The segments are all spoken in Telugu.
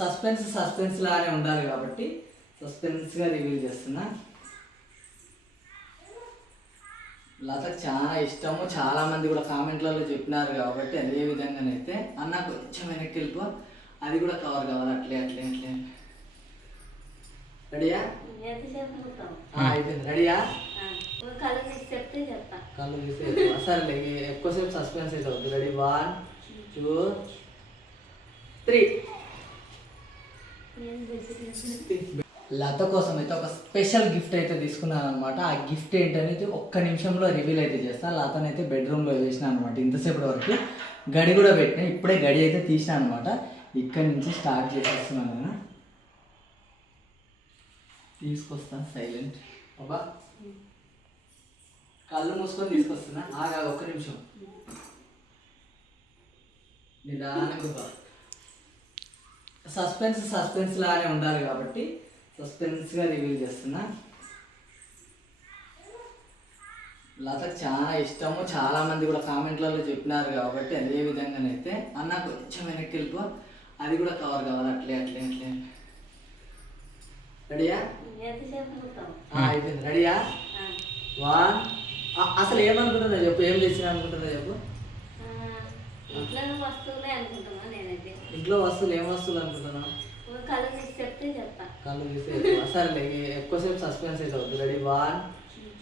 సస్పెన్స్ లానే ఉండాలి కాబట్టి సస్పెన్స్గా రివీల్ చేస్తున్నా. లతకు చాలా ఇష్టము, చాలామంది కూడా కామెంట్లలో చెప్పినారు కాబట్టి అదే విధంగానైతే అన్న కొంచెం వెనక్కి వెళ్ళిపో, అది కూడా కవర్ కావాలి. అట్లే అట్లే అట్లే రెడీయా? అయిపోయింది. రెడీయా? కళ్ళు తీస్తే సరే ఎక్కువసేపు సస్పెన్స్ అయితే అవుతుంది. రెడీ 1 2 3. లత కోసం అయితే ఒక స్పెషల్ గిఫ్ట్ అయితే తీసుకున్నాను అనమాట. ఆ గిఫ్ట్ ఏంటనేది ఒక్క నిమిషంలో రివీల్ అయితే చేస్తాను. లతనైతే బెడ్రూమ్లో వేసిన అనమాట. ఇంతసేపటి వరకు గడి కూడా పెట్టినా, ఇప్పుడే గడి అయితే తీసిన అనమాట. ఇక్కడి నుంచి స్టార్ట్ చేసేస్తున్నాను నేను. తీసుకొస్తాను సైలెంట్. అబ్బా కళ్ళు మూసుకొని తీసుకొస్తున్నా. ఆగా ఒక్క నిమిషం నిదానంగా. సస్పెన్స్ లానే ఉండాలి కాబట్టి సస్పెన్స్గా రివీల్ చేస్తున్నా. లతకు చాలా ఇష్టము, చాలామంది కూడా కామెంట్లలో చెప్పినారు కాబట్టి అదే విధంగానైతే అన్న కొంచెం వెనక్కి వెళ్ళిపో, అది కూడా కవర్ కావాలి. అట్లే అట్లే అట్లే రెడీయా? అయిపోయింది. రెడీయా? 1. అసలు ఏమనుకుంటుందా చెప్పు, ఏం తెచ్చినా అనుకుంటుందా చెప్పు. ఇంట్లో వస్తువులు ఏం వస్తువులు అనుకుంటున్నా? కళ్ళు తీస్తే సరే ఎక్కువసేపు సస్పెన్స్ అయితే అవుతుంది. రెడీ 1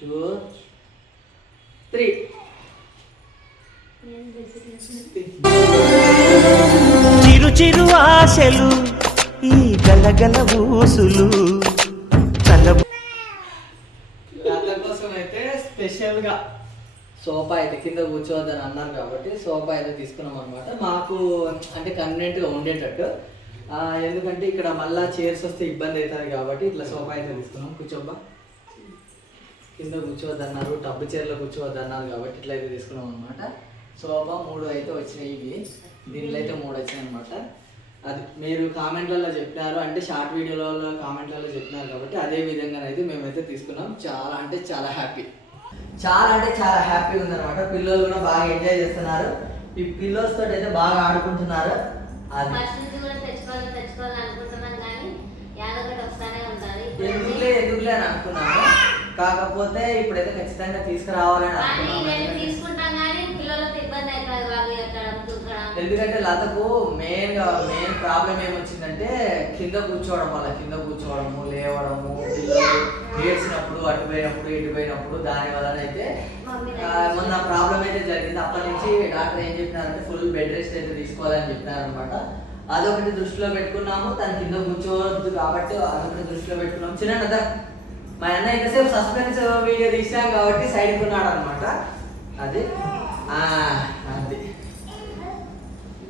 2 3. చిరు చిరు ఆశలు ఈ గలగల ఊసులు లత కోసం అయితే స్పెషల్గా సోఫా అయితే కింద కూర్చోవద్దని అన్నారు కాబట్టి సోఫా అయితే తీసుకున్నాం అనమాట. మాకు అంటే కన్వీనియంట్గా ఉండేటట్టు, ఎందుకంటే ఇక్కడ మళ్ళీ చైర్స్ వస్తే ఇబ్బంది అవుతుంది కాబట్టి ఇట్లా సోఫా అయితే తీసుకున్నాం. కూర్చోబ్బా, కింద కూర్చోవద్దన్నారు, టబ్బు చైర్లో కూర్చోవద్దన్నారు కాబట్టి ఇట్లా అయితే తీసుకున్నాం అనమాట. సోఫా 3 అయితే వచ్చినాయి. ఇవి దీనిలో అయితే 3 వచ్చాయి అనమాట. అది మీరు కామెంట్లలో చెప్పినారు, అంటే షార్ట్ వీడియోలలో కామెంట్లలో చెప్పినారు కాబట్టి అదే విధంగానైతే మేమైతే తీసుకున్నాం. చాలా అంటే చాలా హ్యాపీగా ఉందన్నమాట. పిల్లలు కూడా బాగా ఎంజాయ్ చేస్తున్నారు. ఈ పిల్లోస్ తోటి అయితే బాగా ఆడుకుంటున్నారు. అది ఎందుకులే అని అనుకున్నాను, కాకపోతే ఇప్పుడైతే ఖచ్చితంగా తీసుకురావాలని అనుకున్నాను. ఎందుకంటే లతకు మెయిన్ ప్రాబ్లం ఏమొచ్చిందంటే కింద కూర్చోవడము, లేవడము, పిల్లలు ఏడ్చినప్పుడు అటు పోయినప్పుడు ఇటు పోయినప్పుడు, దాని వలనైతే మొన్న ప్రాబ్లం అయితే జరిగింది. అప్పటి నుంచి డాక్టర్ ఏం చెప్పినారంటే ఫుల్ బెడ్ రెస్ట్ అయితే తీసుకోవాలని చెప్పినారనమాట. అదొకటి దృష్టిలో పెట్టుకున్నాము. తను కింద కూర్చోవద్దు కాబట్టి అదొకటి దృష్టిలో పెట్టుకున్నాము. చిన్న మా అన్న ఇంతసేపు సస్పెన్స్ వీడియో తీసాం కాబట్టి సైడ్కి ఉన్నాడు అనమాట. అది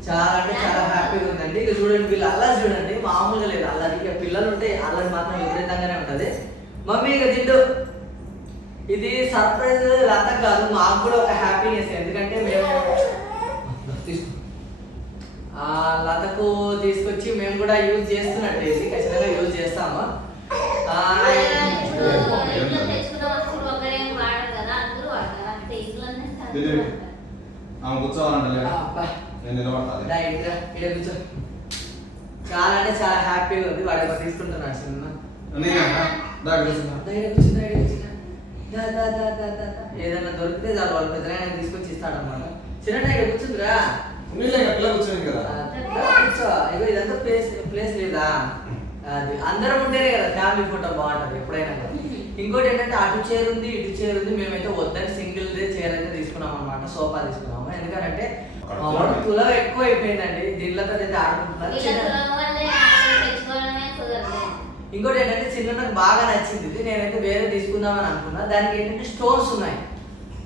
చాలా అంటే చాలా హ్యాపీగా ఉందండి. ఇక చూడండి, వీళ్ళు అల్లరి చూడండి, మామూలుగా లేదు అల్లరి. ఇక పిల్లలు ఉంటే అల్లరి మాత్రం విపరీతంగానే ఉంటుంది. మమ్మీ ఇక తిండు. ఇది సర్ప్రైజ్ లత కాదు, మాకు కూడా ఒక హ్యాపీనెస్. ఎందుకంటే మేము లతకు తీసుకొచ్చి మేము కూడా యూజ్ చేస్తున్నట్టు, ఇది ఖచ్చితంగా యూజ్ చేస్తాము. చాలా అంటే చాలా హ్యాపీగా ఉంది. వాడు తీసుకుంటున్నాడు సినిమా. ఏదైనా దొరికితే చాలు వాళ్ళు పెద్దగా తీసుకొచ్చి ఇస్తాడన్నమాట. చిన్న కూర్చుందిరా, కూర్చో. ఇగో ఇదంతా ప్లేస్ లేదా, అది అందరం ఉంటేనే కదా ఫ్యామిలీ ఫోటో బాగుంటుంది ఎప్పుడైనా. ఇంకోటి ఏంటంటే అటు చైర్ ఉంది, ఇటు చైర్ ఉంది. మేమైతే వద్దని సింగిల్ చైర్ అయితే తీసుకున్నాం అనమాట. సోఫా తీసుకున్నాము. ఎందుకంటే తులం ఎక్కువ అయిపోయిందండి. దీనిలో అయితే ఆడుకుంటున్నారు. ఇంకోటి ఏంటంటే చిన్న నాకు బాగా నచ్చింది ఇది. నేనైతే వేరే తీసుకుందామని అనుకున్నా. దానికి ఏంటంటే స్టోన్స్ ఉన్నాయి,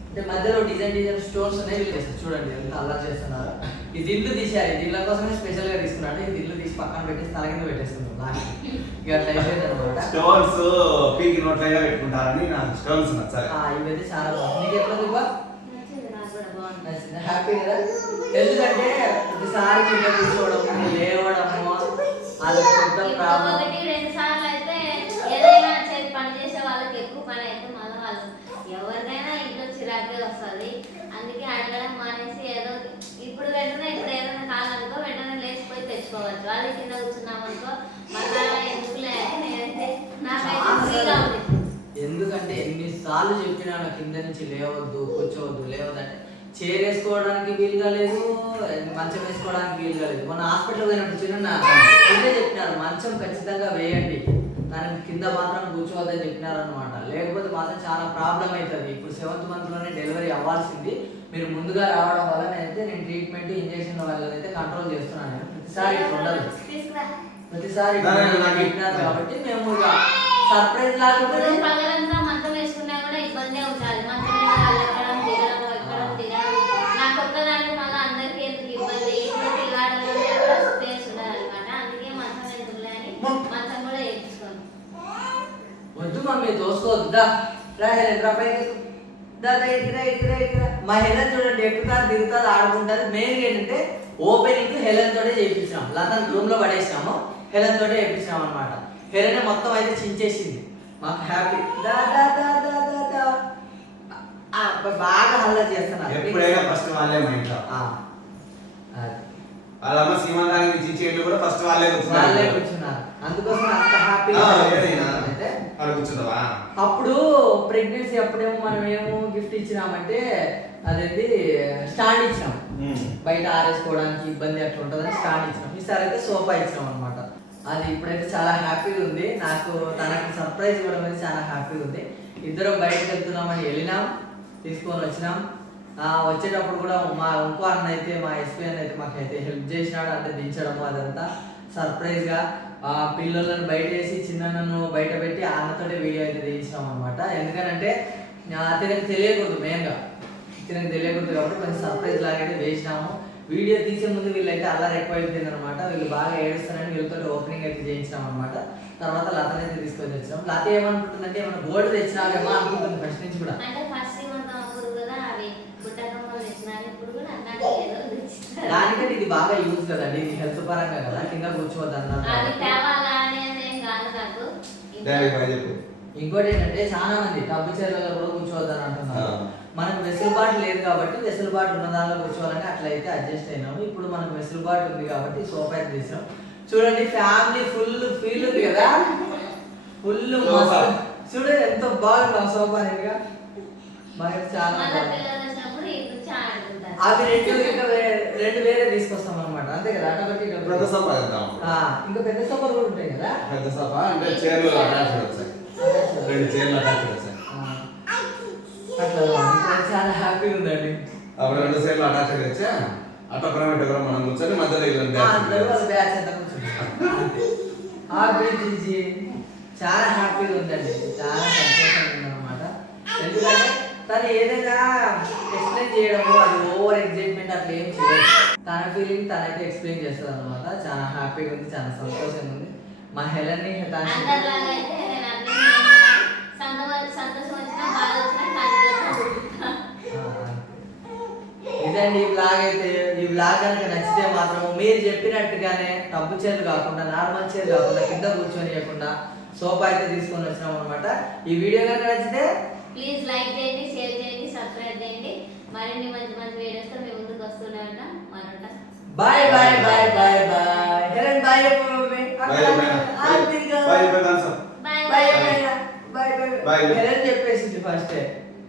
అంటే మధ్యలో డిజైన్ స్టోన్స్ ఉన్నాయి. వీళ్ళు చూడండి ఎంత అల్లరి చేస్తున్నారు. ఈ దిల్లు తీసేయాలి, దీనిల కోసమే స్పెషల్ గా తీసుకున్నాడు. ఈ దిల్లు తీసి పక్కన పెట్టేసి తల కింద పెట్టేస్తున్నాను. ఇక అట్లా అయిపోయింది అనమాట. స్టోన్స్ పీకి నోట్లైనా పెట్టుకుంటారని నాకు స్టోన్స్ నచ్చాయి. ఇవైతే చాలా బాగుంది. నీకు ఎట్లా దిబ్బా? హ్యాపీ కదా. ఎందుకంటే ఒకసారి కింద కూర్చోవడము, లేవడము, అది పెద్ద ప్రాబ్లం. ఎవరికైనా ఇంట్లో చిరాకే వస్తుంది. అందుకే అడగడం మానేసి ఏదో ఇప్పుడు ఏదైనా కావాలనుకో వెంటనే లేచిపోయి తెచ్చుకోవచ్చు. అది కింద కూర్చున్నాం అనుకో చెప్పినాను కింద నుంచి లేవద్దు, కూర్చోవద్దు, లేవద్దంటే చైర్ వేసుకోవడానికి వీలుగా లేదు, మంచం వేసుకోవడానికి వీలుగా లేదు. మొన్న హాస్పిటల్ పోయినప్పుడు చిన్న చెప్పినారు మంచం ఖచ్చితంగా వేయండి, దానికి కింద మాత్రం కూర్చోవద్దని చెప్పినారు అనమాట. లేకపోతే మాత్రం చాలా ప్రాబ్లం అవుతుంది. ఇప్పుడు 7th monthలోనే డెలివరీ అవ్వాల్సింది. మీరు ముందుగా రావడం వల్ల నేను ట్రీట్మెంట్ ఇంజక్షన్ వల్ల అయితే కంట్రోల్ చేస్తున్నాను. ప్రతిసారి ఇట్లా ఉండదు, ప్రతిసారి చెప్పినారు కాబట్టి మేము ఇక సర్ప్రైజ్ లాగా పగలంతా మంచం వేసుకున్నా కూడా ఇబ్బంది అవుతుంది. మంచం మీద వెళ్ళడం, దిగడం, ఎక్కడం, దిగడం. నాకు ఒక్కదానికి మళ్ళీ అందరికీ ఎందుకు ఇబ్బంది, తిరగడం కూడా స్పేస్ ఉండదు అనమాట. అందుకే మంచం ఎందుకులే అని మంచం కూడా వేయించుకోను. వద్దు మమ్మీ తోసుకోవద్దా, మా హెలెన్ చూడండి ఎక్కుతారు దిగుతారు ఆడుకుంటారు. మెయిన్ ఏంటంటే ఓపెనింగ్ హెలెన్ తోటే చేయించాం. లతన్ రూమ్ లో పడేసాము, హెలెన్ తోటే చేయించాం అనమాట. హెలెన్ మొత్తం అయితే చించేసింది, మాకు హ్యాపీ. బాగా హల్లా చేస్తున్నారు. ఎప్పుడైనా ఫస్ట్ వాళ్ళే మా ఇంట్లో. వాళ్ళమ్మ సీమంతానికి చించేళ్ళు కూడా ఫస్ట్ వాళ్ళే కూర్చున్నారు. అందుకోసం అంత హ్యాపీగా కూర్చుంటావా. అప్పుడు ప్రెగ్నెన్సీ అప్పుడేమో మనం ఏమో గిఫ్ట్ ఇచ్చినామంటే అదేంటి స్టాండ్ ఇచ్చినాం, బయట ఆరేసుకోవడానికి ఇబ్బంది అట్లా ఉంటుందని స్టాండ్ ఇచ్చినాం. ఈసారి అయితే సోఫా ఇచ్చినాం అనమాట. అది ఇప్పుడైతే చాలా హ్యాపీగా ఉంది. నాకు తనకి సర్ప్రైజ్ ఇవ్వడం అనేది చాలా హ్యాపీగా ఉంది. ఇద్దరం బయటకు వెళ్తున్నామని వెళ్ళినాం, తీసుకొని వచ్చినాం. వచ్చేటప్పుడు కూడా మా ఇంకో అన్న అయితే మా ఎస్పీ అన్న అయితే మాకైతే హెల్ప్ చేసినాడు, అంటే దించడము అదంతా సర్ప్రైజ్గా. పిల్లలను బయట వేసి చిన్నను బయట పెట్టి అన్నతోటే వీడియో అయితే తీయించినాం అనమాట. ఎందుకంటే తినకు తెలియకూడదు, మెయిన్గా తినకు తెలియకూడదు కాబట్టి కొంచెం సర్ప్రైజ్ లాగైతే వేసినాము. వీడియో తీసే ముందు వీళ్ళైతే అల్లరి ఎక్కువ అయిపోయింది అనమాట. వీళ్ళు బాగా ఏడుస్తారని వీళ్ళతో ఓపెనింగ్ అయితే చేయించినాం అనమాట. తర్వాత లతను అయితే తీసుకొని వచ్చినాం. లత ఏమనుకుంటుందంటే ఏమన్నా గోల్డ్ తెచ్చినావేమో అనుకుంటుంది ఫస్ట్ నుంచి కూడా. దానికంటే ఇది బాగా యూజ్ కదండి, ఇది హెల్త్ పరంగా కదా, కింద కూర్చోవద్దు అన్నారు. ఇంకోటి ఏంటంటే చాలా మంది టబ్బు చీరలలో కూడా కూర్చోవద్దని అంటున్నారు. మనకు వెసులుబాటు లేదు కాబట్టి వెసులుబాటు ఉన్న దానిలో కూర్చోవాలని అట్లయితే అడ్జస్ట్ అయినాము. ఇప్పుడు మనకు వెసులుబాటు ఉంది కాబట్టి సోఫా అయితే తీసాం. చూడండి ఫ్యామిలీ ఫుల్ ఫీల్ ఉంది కదా, ఫుల్ చూడండి ఎంత బాగుంది సోఫా అనేది. చాలా అవి రెండు వేరే తీసుకొస్తాం అనమాట, అంతే కదా. అటువంటి ఇంకా పెద్ద సోఫాలు కూడా ఉంటాయి కదా. పెద్ద సోఫా అంటే చైర్లు అటాచ్ వస్తాయి, 2 చైర్లు అటాచ్ వస్తాయి. అట్లా చాలా హ్యాపీగా ఉందండి. అప్పుడు 2 చైర్లు అటాచ్ వచ్చా అటోగ్రామ్ ఇటోగ్రామ్ మనం కూర్చొని మధ్యలో బ్యాచ్ అంతా కూర్చొని చాలా హ్యాపీగా ఉందండి, చాలా సంతోషంగా ఉందన్నమాట. ఎందుకంటే తను ఏదైనా ఎక్స్ప్లెయిన్ చేయడము అది ఓవర్ ఎగ్జైట్మెంట్ అట్లా ఏం చేయదు. తన ఫీలింగ్ తనైతే ఎక్స్ప్లెయిన్ చేస్తుంది అనమాట. చాలా హ్యాపీగా ఉంది, చాలా సంతోషంగా ఉంది. మా హెలెన్ ని ఇదండి ఈ బ్లాగ్ అయితే. ఈ బ్లాగ్ కనుక నచ్చితే మాత్రం మీరు చెప్పినట్టుగానే టబ్బు చైర్లు కాకుండా నార్మల్ చైర్ కాకుండా కింద కూర్చొనియకుండా సోఫా అయితే తీసుకొని వచ్చినాం అనమాట. ఈ వీడియో కనుక నచ్చితే ప్లీజ్ లైక్ చేయండి, షేర్ చేయండి, సబ్స్క్రైబ్ చేయండి. మరిన్ని మంచి మంచి వీడియోస్తో మీ ముందుకు వస్తూనే ఉంటాం. Bye bye bye bye bye. Helen bye.